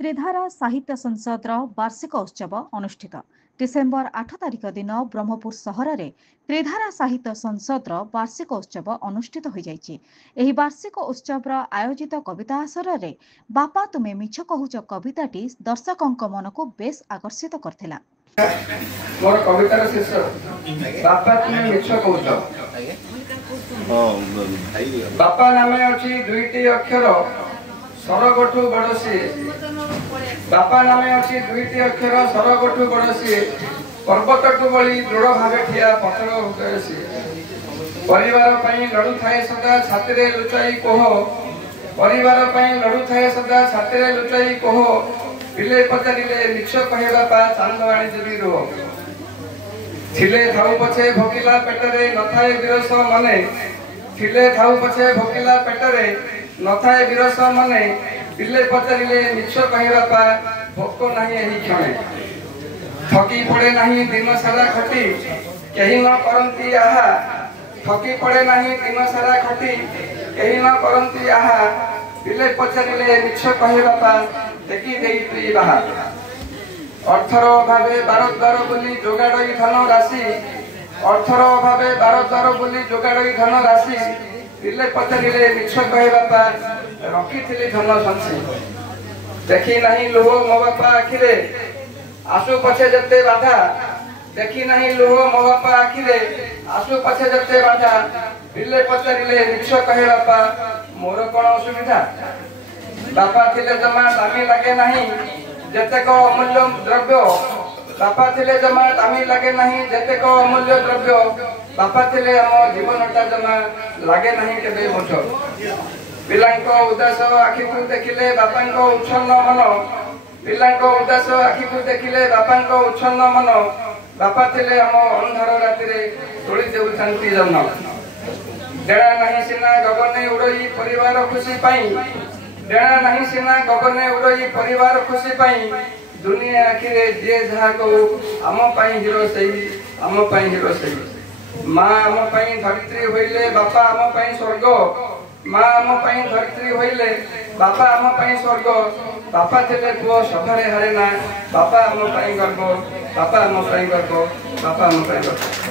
त्रिधारा साहित्य संसदर वार्षिक उत्सव अनुष्ठित डिसेम्बर 8 तारिख दिन ब्रह्मपुर सहर में त्रिधारा साहित्य संसदर वार्षिक उत्सव अनुष्ठित हो जाइछि। एही वार्षिक उत्सवर आयोजित कविता आसर में बापा तुमे मिछ कहूच कविताटी दर्शकों मन को बेस आकर्षित करथिला। मोर कवितार शीर्षक बापा तुमे मिछ कहूच। बापा नामे अछि दुईटी अक्षर सरगठु बड़सी। बापा नामे अछि दुईटी अक्षर सरगठु बड़सी। पर्वतटु बळी दृढ़ भावे ठिया पथर हृदयसी। परिवार पई लड़ू थाए सदा छातीरे लुचाई कोह। परिवार पई लड़ू थाए सदा छातीरे लुचाई कोह। पिले पचारिले मिछ कहे बापा चांद आणी देबी रोह। थिले थाउ पछे भोकिला पेटरे नथाए विरस मने। थिले थाउ पछे भोकिला पेटरे नथाए विरस मने। पिले पचारिले मिछ कहे बापा भोक नाही एही क्षणे। थकी पड़े नाही दिन सारा खटी केही न करंती आहा। थकी पड़े नाही दिन सारा खटी केही न करंती आहा। पिले पचारिले मिछ कहे बापा देखी देई तुई बाहा। अर्थर भावे बारद्वार बोली जोगाड़ई धन राशि। अर्थर भावे बारद्वार बोली जोगाड़ई धन राशि। पिले पचारिले मिछ कहे बापा रखिथिली धन संसी। देखी नहीं लुह मो बापा आखिरे आसु पछे जते बाधा। देखी नहीं लुह मो बापा आखिरे आसु पछे जते बाधा। पिले पचारिले मिछ कहे बापा मोर कोन असुविधा। बापा थिले जमा दामी लागे नहीं जेतेक अमूल्य द्रव्य। बापा थिले जमा दामी लागे नहीं जेतेक अमूल्य द्रव्य। बापा थिले आम जीवनटा जमा लागे नहीं केबे मोछ। पिलांको उदास आखि को देखिले बापांको उच्छन्न मन। पिलांको उदास आखि को देखिले बापांको उच्छन्न मन। बापा थिले आम अंधार रातिरे तोड़ी देउछंती जन्म। डेड़ा नहीं सिना गगने उड़ई परिवार खुशी पाई। डेड़ा नहीं सिना गगने उड़ई परिवार खुशी पाई। दुनिया आखिरे जे जहा को आम पाई हिरो सही आम पाई हिरो सही। माँ आम पाई धरित्री होइले बापा आम पाई स्वर्ग। माँ आम पाई धरित्री होइले बापा आम पाई स्वर्ग। बापा थिले पुओ सभारे हारे ना बापा आम पाई गर्व। बापा आम पाई गर्व। बापा आम पाई गर्व।